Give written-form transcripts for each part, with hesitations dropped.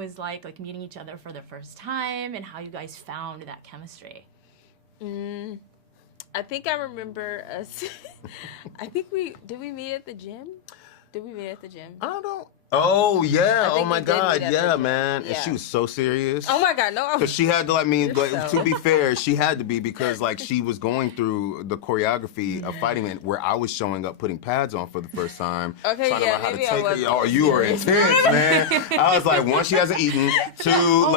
was like meeting each other for the first time and how you guys found that chemistry. I think I remember us. Did we meet at the gym? Did we meet at the gym? I don't. Oh yeah! I Oh think my we did God! meet at the Yeah, gym. man. Yeah. And she was so serious. Oh my God! No, Because she had to, So. to be fair, she had to be because like she was going through the choreography of fighting it, where I was showing up putting pads on for the first time. Okay, trying yeah, to learn how maybe to I take was it. Oh, you were serious. intense, man. I was like, one, she hasn't eaten. Two,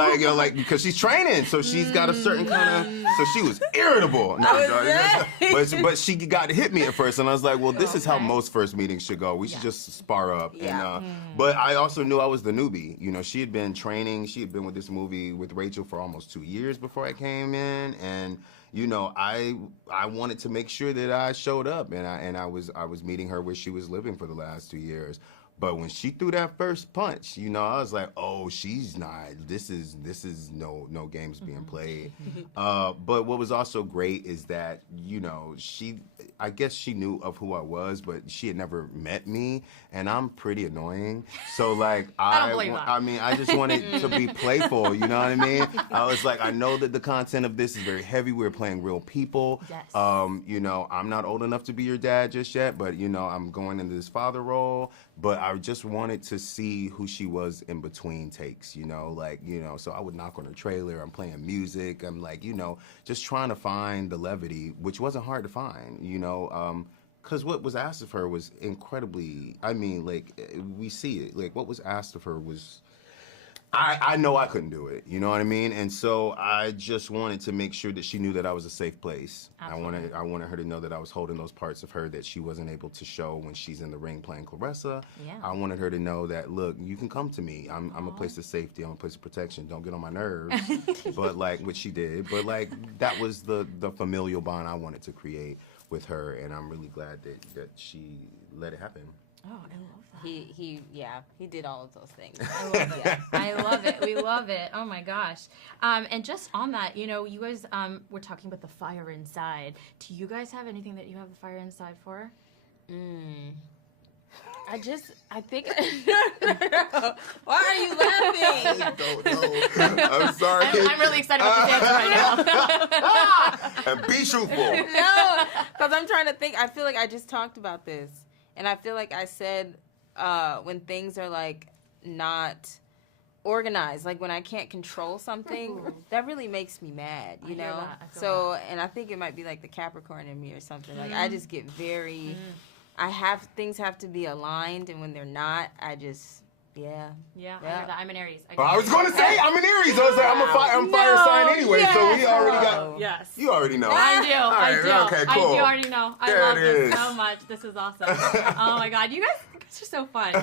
because she's training, so she's got a certain kind of. So she was irritable. But she got to hit me at first, and I was like, well, this is how most first meetings should go. We should just spar up. Yeah. And, but I also knew I was the newbie. You know, she had been training. She had been with this movie with Rachel for almost 2 years before I came in, and you know, I wanted to make sure that I showed up, and I was meeting her where she was living for the last 2 years. But when she threw that first punch, you know, I was like, oh, she's not. This is no games being played. But what was also great is that, you know, I guess she knew of who I was, but she had never met me, and I'm pretty annoying. So like I just wanted to be playful, you know what I mean? I was like, I know that the content of this is very heavy. We're playing real people. Yes. You know, I'm not old enough to be your dad just yet, but you know, I'm going into this father role. But I just wanted to see who she was in between takes, you know, like, you know, so I would knock on her trailer, I'm playing music, I'm like, you know, just trying to find the levity, which wasn't hard to find, you know, because what was asked of her was incredibly, I mean, like, we see it, like, what was asked of her was, I know I couldn't do it, you know what I mean? And so I just wanted to make sure that she knew that I was a safe place. Absolutely. I wanted her to know that I was holding those parts of her that she wasn't able to show when she's in the ring playing Clarissa. Yeah. I wanted her to know that, look, you can come to me. I'm a place of safety. I'm a place of protection. Don't get on my nerves. But like, which she did. But like, that was the familial bond I wanted to create with her, and I'm really glad that she let it happen. Oh, I love that. He did all of those things. I love it. I love it. We love it. Oh my gosh. And just on that, you know, you guys were talking about the fire inside. Do you guys have anything that you have the fire inside for? I think. No. Why are you laughing? I don't know. I'm sorry. I'm really excited about this answer right now. And be truthful. No, because I'm trying to think. I feel like I just talked about this. And I feel like I said when things are like not organized, like when I can't control something, that really makes me mad, you know? So, and I think it might be like the Capricorn in me or something. Like I just get very, things have to be aligned, and when they're not, I just, Yeah, I hear that. I'm an Aries. I was going to say I'm an Aries. I was like, I'm fire sign anyway, so we already got. Yes. You already know. I do. All right, I do. okay, cool. I do already know. I love this so much. This is awesome. Oh my God, you guys are so fun.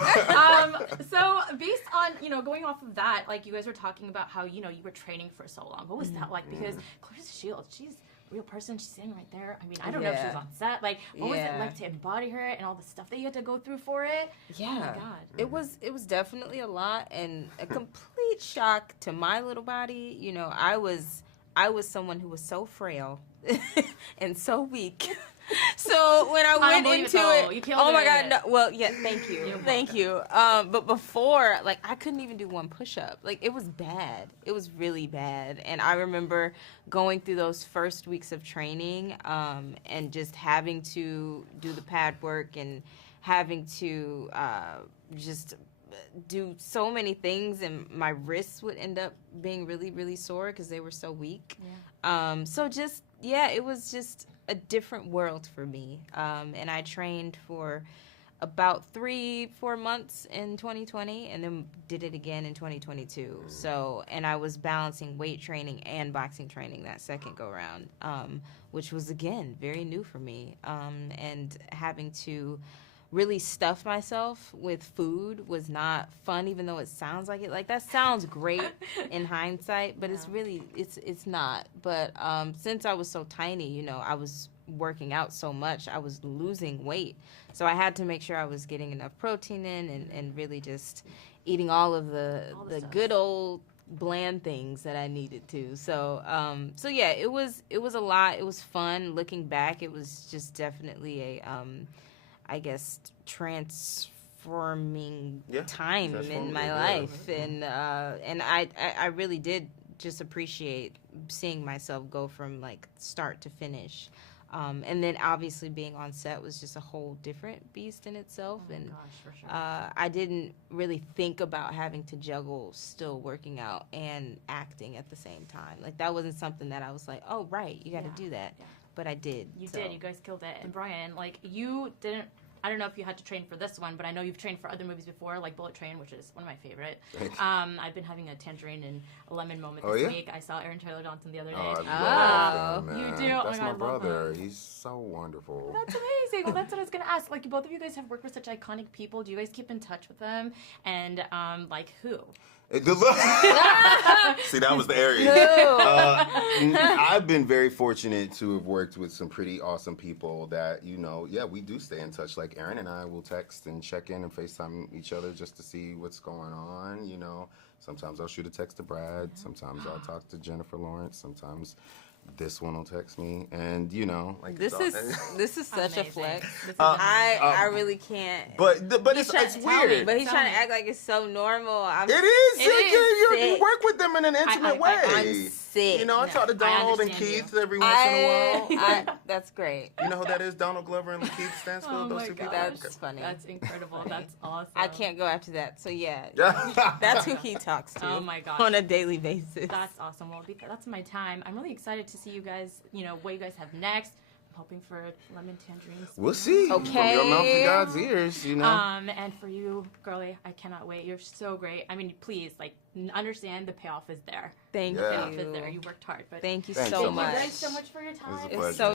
So based on, you know, going off of that, like you guys were talking about how, you know, you were training for so long. What was that like? Because Clarissa Shields, she's a real person. She's sitting right there. I mean, I don't know if she was on set. Like, what was it like to embody her and all the stuff that you had to go through for it? Yeah. Oh my God. It was definitely a lot, and a complete shock to my little body. You know, I was someone who was so frail and so weak. So when I went into it, oh my God, no, well, yeah, thank you. But before, like, I couldn't even do one push-up. Like, it was bad. It was really bad. And I remember going through those first weeks of training, and just having to do the pad work and having to just do so many things, and my wrists would end up being really, really sore because they were so weak. So just, it was just a different world for me. And I trained for about 3-4 months in 2020, and then did it again in 2022. So, and I was balancing weight training and boxing training that second go round, which was, again, very new for me. And having to really stuff myself with food was not fun, even though it sounds like it. Like, that sounds great in hindsight, but it's really, it's not. But since I was so tiny, you know, I was working out so much, I was losing weight. So I had to make sure I was getting enough protein in, and really just eating all of the good old bland things that I needed to. So yeah, it was a lot. It was fun. Looking back, it was just definitely a I guess transforming time in my life, and I really did just appreciate seeing myself go from like start to finish. And then obviously being on set was just a whole different beast in itself. Oh my gosh, for sure. I didn't really think about having to juggle still working out and acting at the same time. Like that wasn't something that I was like, oh right, you got to do that. Yeah. But I did. You did. You guys killed it. And Brian, like you didn't. I don't know if you had to train for this one, but I know you've trained for other movies before, like Bullet Train, which is one of my favorite. I've been having a tangerine and a lemon moment this week. I saw Aaron Taylor Johnson the other day. I love him, man. You do? That's my brother. He's so wonderful. That's amazing. Well, that's what I was going to ask. Like, both of you guys have worked with such iconic people. Do you guys keep in touch with them? And, like, who? See, that was the area. I've been very fortunate to have worked with some pretty awesome people that, we do stay in touch. Like Aaron and I will text and check in and FaceTime each other just to see what's going on, Sometimes I'll shoot a text to Brad. Sometimes I'll talk to Jennifer Lawrence. Sometimes this one will text me, and like this is such a flex. I really can't. But it's weird. But he's trying to act like it's so normal. It is. You work with them in an intimate way. I'm sick. I talk to Donald and Keith every once in a while. That's great. You know who that is? Donald Glover and Keith Stansfield. Those two people. That's funny. That's incredible. That's awesome. I can't go after that. So yeah, that's who he talks to. Oh my gosh. On a daily basis. That's awesome. Well, that's my time. I'm really excited to see you guys. What you guys have next. I'm hoping for lemon tangerines. We'll see. Okay. From your mouth to God's ears, And for you, girlie, I cannot wait. You're so great. I mean, please, understand the payoff is there. Thank you. The payoff is there. You worked hard. But thank you so much. Thank you guys so much for your time. It was a pleasure. So